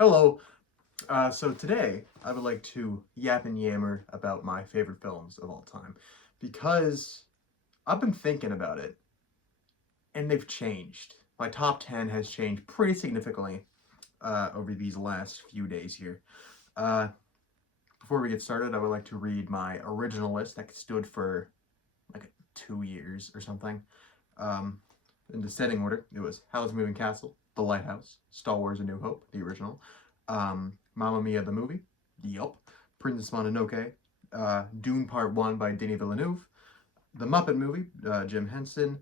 Hello. So today I would like to yap and yammer about my favorite films of all time because I've been thinking about it and they've changed. My top 10 has changed pretty significantly over these last few days here. Uh, Before we get started, I would like to read my original list that stood for like 2 years or something. Um, in descending order, it was Howl's Moving Castle, The Lighthouse, Star Wars: A New Hope, the original, Mamma Mia the movie, yup, Princess Mononoke, Dune Part 1 by Denis Villeneuve, The Muppet Movie, Jim Henson,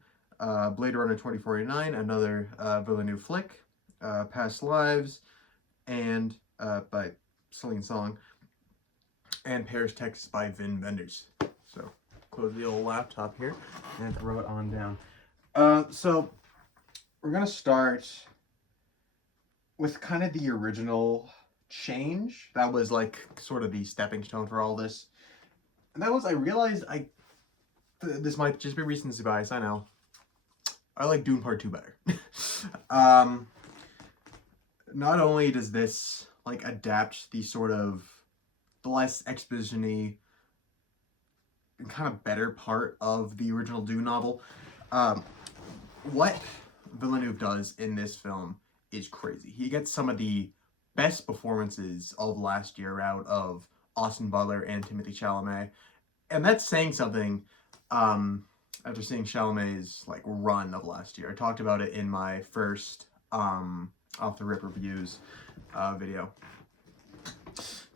Blade Runner 2049, another Villeneuve flick, Past Lives, and by Celine Song, and Paris, Texas by Vin Vendors. So close the old laptop here and throw it on down. So we're gonna start with kind of the original change. That was like sort of the stepping stone for all this. And that was I realized this might just be recency bias. I know. I like Dune Part 2 better. um, Not only does this like adapt the sort of the less exposition-y and kind of better part of the original Dune novel, um, what Villeneuve does in this film is crazy. He gets some of the best performances of last year out of Austin Butler and Timothy Chalamet, and that's saying something. After seeing Chalamet's like run of last year, I talked about it in my first off the rip reviews video.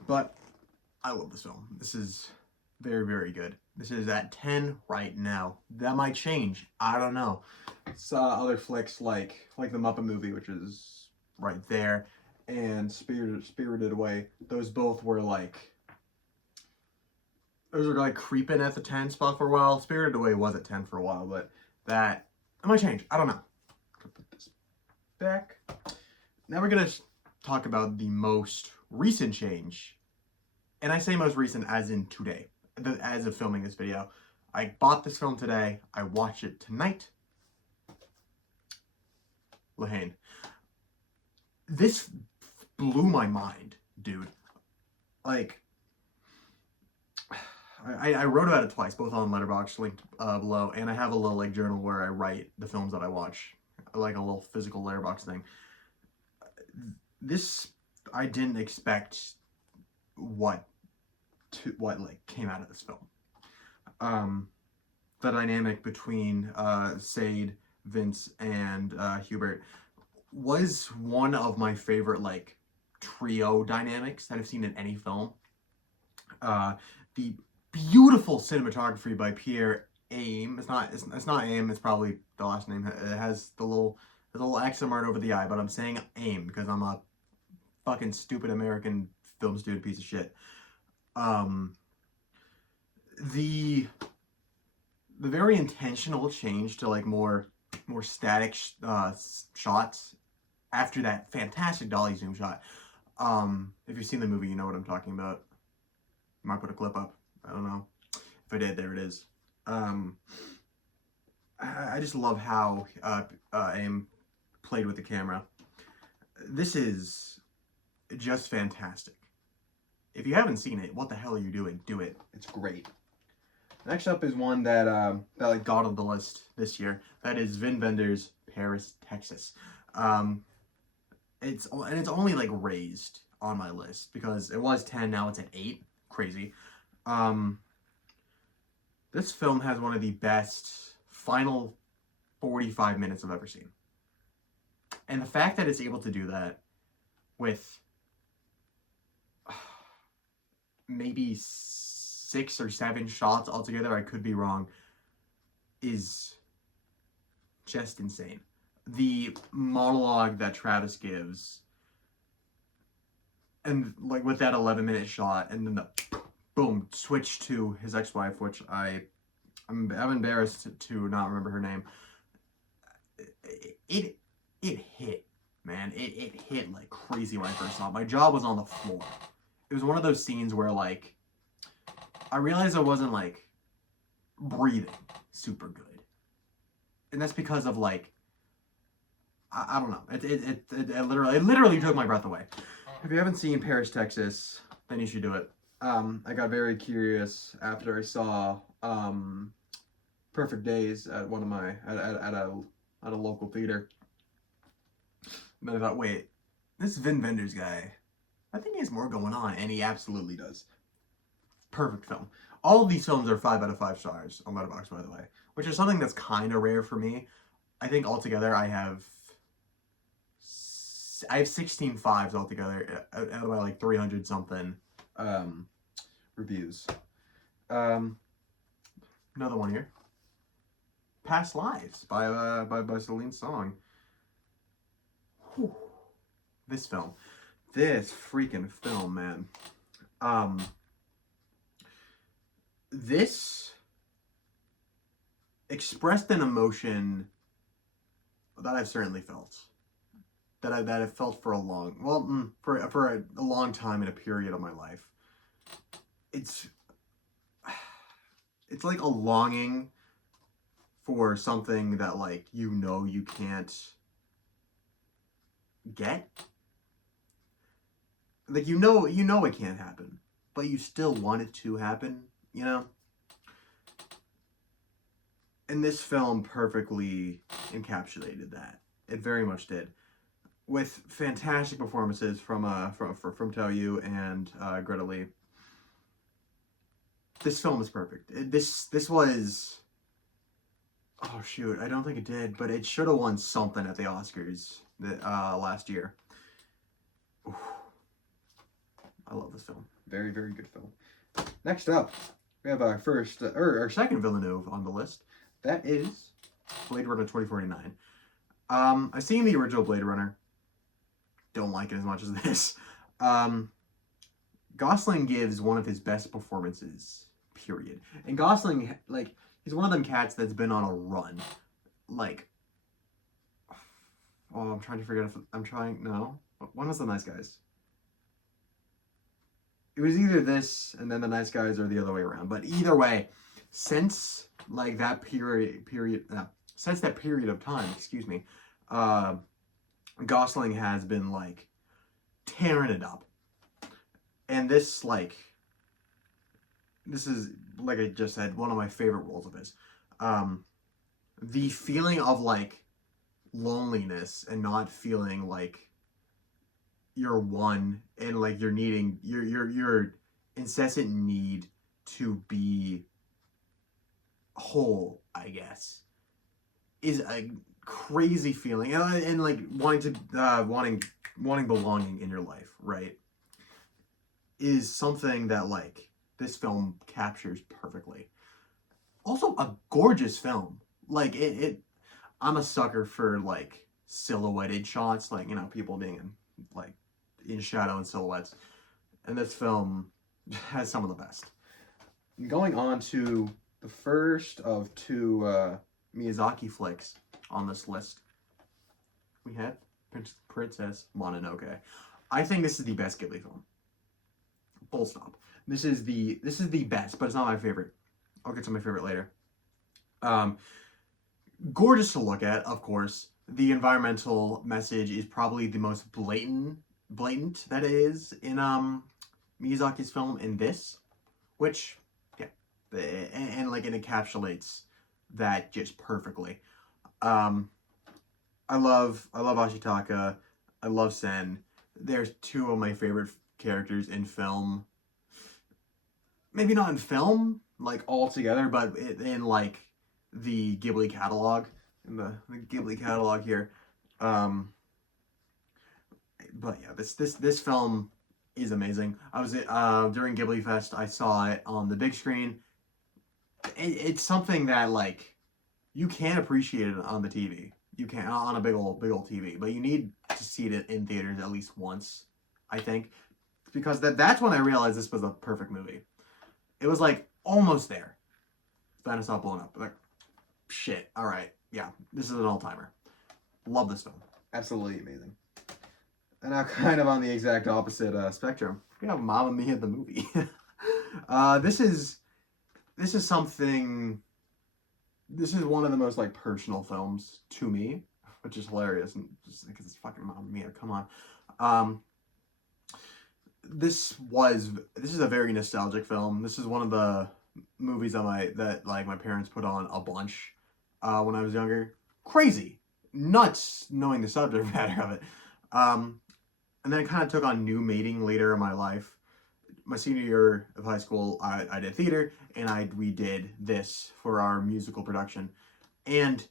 But I love this film. This is very, very good. This is at 10 right now. That might change. I don't know. Saw other flicks like the Muppet Movie, which is right there, and Spirited Away. Those both were like creeping at the 10 spot for a while. Spirited Away was at 10 for a while, but that might change. I don't know. Put this back. Now we're gonna talk about the most recent change, and I say most recent as in today, as of filming this video. I bought this film today. I watched it tonight. Lahane. This blew my mind, dude. Like, I wrote about it twice, both on Letterboxd, linked below, and I have a little like journal where I write the films that I watch, like a little physical Letterboxd thing. This I didn't expect what like came out of this film. The dynamic between Sade, Vince, and Hubert was one of my favorite like trio dynamics that I've seen in any film. The beautiful cinematography by Pierre Aim. It's not Aim. It's probably the last name. It has the little accent mark over the I, but I'm saying Aim because I'm a fucking stupid American film student piece of shit. The very intentional change to like more static shots after that fantastic dolly zoom shot. If you've seen the movie, you know what I'm talking about. I might put a clip up. I don't know. If I did, there it is. I just love how Aim played with the camera. This is just fantastic. If you haven't seen it, what the hell are you doing? Do it. It's great. Next up is one that like got on the list this year. That is Vin Vendors' Paris, Texas. It's only like raised on my list because it was 10, now it's at 8. Crazy. This film has one of the best final 45 minutes I've ever seen. And the fact that it's able to do that with maybe 6 or 7 shots altogether, I could be wrong, is just insane. The monologue that Travis gives, and like with that 11-minute shot, and then the boom switch to his ex-wife, which I'm embarrassed to not remember her name. It hit, man. It hit like crazy when I first saw it. My jaw was on the floor. It was one of those scenes where like I realized I wasn't like breathing super good, and that's because of like I don't know. It literally took my breath away. If you haven't seen Paris, Texas, then you should do it. I got very curious after I saw Perfect Days at one of my at a local theater. And I thought, wait, this Vin Vendors guy, I think he has more going on, and he absolutely does. Perfect film. All of these films are 5 out of 5 stars on Letterboxd, by the way, which is something that's kind of rare for me. I think altogether I have 16 fives altogether out of my like 300 something reviews. Another one here. Past Lives by Celine Song. Whew. This freaking film, man. This expressed an emotion that I've certainly felt. That I've felt for a long, for a long time in a period of my life. It's like a longing for something that like you can't get. Like you know it can't happen, but you still want it to happen, you know? And this film perfectly encapsulated that. It very much did. With fantastic performances from Tao Yu and Greta Lee. This film is perfect. This was, oh shoot, I don't think it did, but it should have won something at the Oscars last year. Ooh. I love this film. Very, very good film. Next up, we have our second Villeneuve on the list. That is Blade Runner 2049. I've seen the original Blade Runner. Don't like it as much as this. Gosling gives one of his best performances, period. And Gosling, like, he's one of them cats that's been on a run. Like, oh, I'm trying to figure out no. When was The Nice Guys? It was either this and then The Nice Guys or the other way around. But either way, since like that since that period of time, excuse me, Gosling has been like tearing it up. And this is, like I just said, one of my favorite roles of his. The feeling of like loneliness and not feeling like you're one, and like you're needing your incessant need to be whole, I guess, is a crazy feeling, and like wanting belonging in your life, right? Is something that like this film captures perfectly. Also a gorgeous film. Like it I'm a sucker for like silhouetted shots, like, you know, people being in shadow and silhouettes. And this film has some of the best. Going on to the first of two Miyazaki flicks on this list, we have Princess Mononoke. I think this is the best Ghibli film. Full stop. This is the best, but it's not my favorite. I'll get to my favorite later. Gorgeous to look at, of course. The environmental message is probably the most blatant that it is in Miyazaki's film in this, which, yeah, and like it encapsulates that just perfectly. I love Ashitaka. I love Sen. There's two of my favorite characters in film. Maybe not in film, like all together, but in like the Ghibli catalog, in the Ghibli catalog here. But yeah, this film is amazing. I was during Ghibli Fest. I saw it on the big screen. It's something that like you can't appreciate it on the TV. You can't on a big old TV, but you need to see it in theaters at least once, I think, because that's when I realized this was a perfect movie. It was like almost there. Then I stopped blowing up. Like, shit. All right, yeah, this is an all-timer. Love this film. Absolutely amazing. And now, kind of on the exact opposite spectrum, we have Mamma Mia the movie. This is something. This is one of the most like personal films to me, which is hilarious, and just because it's fucking Mamma Mia. Come on. this is a very nostalgic film. This is one of the movies that like my parents put on a bunch when I was younger. Crazy, nuts, knowing the subject matter of it. Um, and then it kind of took on new meaning later in my life. My senior year of high school, I did theater, and we did this for our musical production. And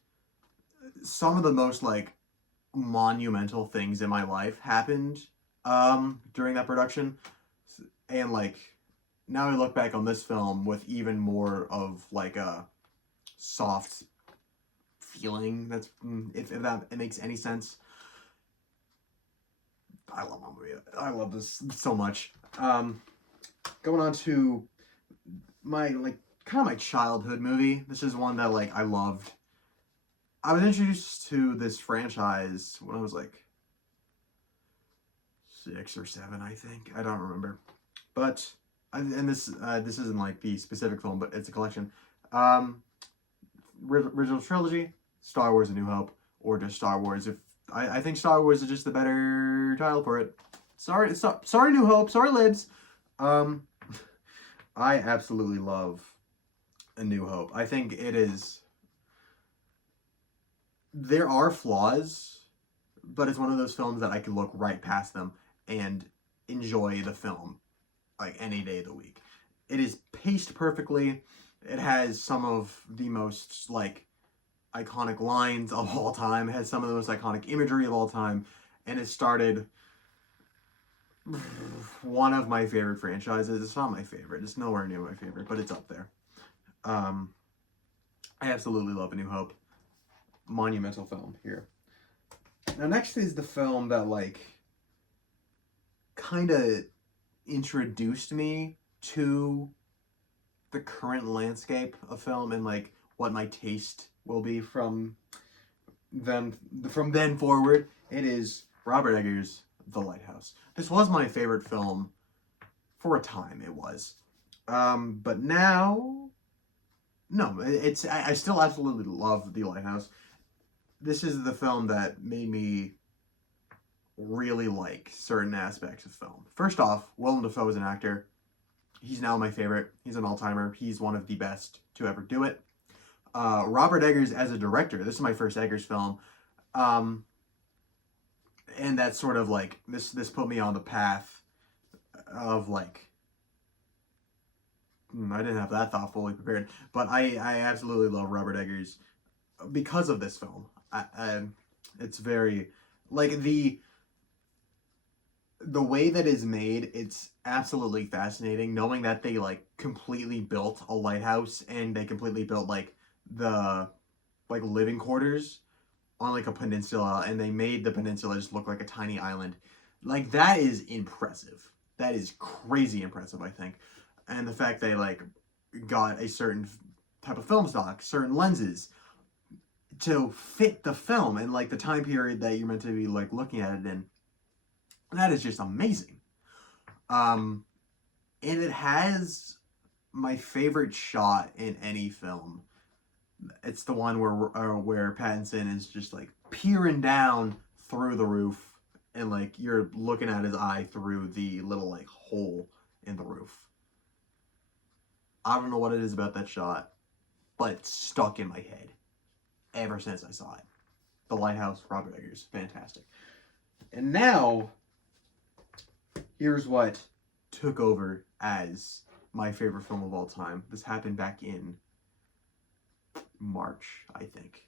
some of the most like monumental things in my life happened during that production, and like now I look back on this film with even more of like a soft feeling. That's if that it makes any sense. I love my movie. I love this so much. Going on to my like kind of my childhood movie. This is one that like I loved. I was introduced to this franchise when I was like 6 or 7, I think. I don't remember. But and this isn't like the specific film, but it's a collection. Um, Original trilogy, Star Wars: A New Hope, or just Star Wars. If I think Star Wars is just the better title for it. Sorry, New Hope. Sorry, libs. Um, I absolutely love A New Hope. I think it is. There are flaws, but it's one of those films that I can look right past them and enjoy the film like any day of the week. It is paced perfectly. It has some of the most like iconic lines of all time. It has some of the most iconic imagery of all time, and it started one of my favorite franchises. It's not my favorite. It's nowhere near my favorite, but it's up there. I absolutely love A New Hope. Monumental film here. Now next is the film that like kind of introduced me to the current landscape of film and like what my taste will be from then forward. It is Robert Eggers' The Lighthouse. This was my favorite film for a time. It was, but now, no. I still absolutely love The Lighthouse. This is the film that made me really like certain aspects of film. First off, Willem Dafoe is an actor. He's now my favorite. He's an all-timer. He's one of the best to ever do it. Robert Eggers as a director. This is my first Eggers film. And that's sort of like, this put me on the path of like, I didn't have that thought fully prepared, but I absolutely love Robert Eggers because of this film. It's very, like the way that is made, it's absolutely fascinating knowing that they like completely built a lighthouse and they completely built like the like living quarters on like a peninsula, and they made the peninsula just look like a tiny island. Like that is impressive. That is crazy impressive, I think. And the fact they like got a certain type of film stock, certain lenses to fit the film and like the time period that you're meant to be like looking at it in. That is just amazing. And it has my favorite shot in any film. It's the one where Pattinson is just like peering down through the roof, and like you're looking at his eye through the little like hole in the roof. I don't know what it is about that shot, but it's stuck in my head ever since I saw it. The Lighthouse, Robert Eggers, fantastic. And now, here's what took over as my favorite film of all time. This happened back in March, I think.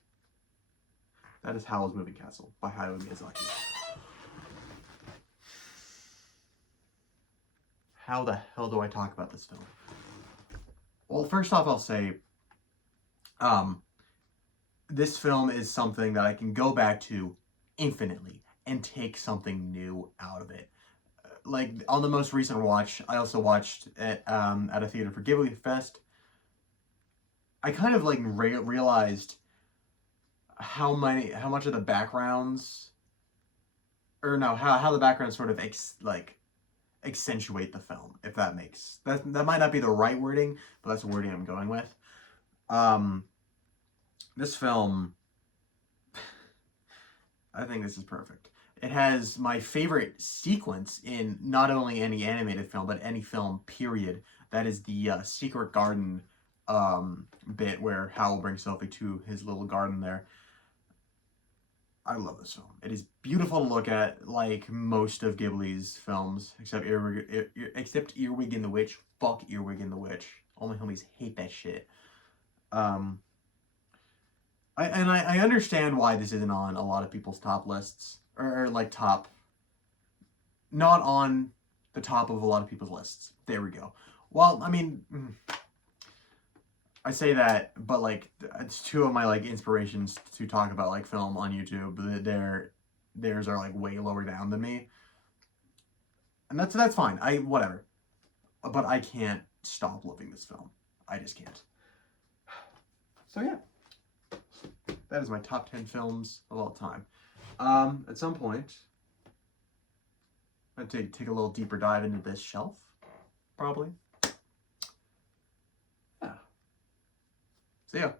That is Howl's Moving Castle by Hayao Miyazaki. How the hell do I talk about this film? Well, first off, I'll say, this film is something that I can go back to infinitely and take something new out of it. Like on the most recent watch, I also watched at a theater for Ghibli Fest. I kind of like realized how much of the backgrounds, or no, how the backgrounds sort of accentuate the film, if that makes that might not be the right wording, but that's the wording I'm going with. This film, I think this is perfect. It has my favorite sequence in not only any animated film, but any film, period. That is the secret garden bit where Howl brings Sophie to his little garden there. I love this film. It is beautiful to look at, like most of Ghibli's films, except Earwig and the Witch. Fuck Earwig and the Witch. All my homies hate that shit. Um, I understand why this isn't on a lot of people's top lists, or like top, not on the top of a lot of people's lists. There we go. Well, I mean, I say that, but like it's two of my like inspirations to talk about like film on YouTube. Theirs are like way lower down than me, and that's fine. I whatever, but I can't stop loving this film. I just can't. So yeah, that is my top 10 films of all time. At some point, I'm going to take a little deeper dive into this shelf, probably. Yeah. See ya.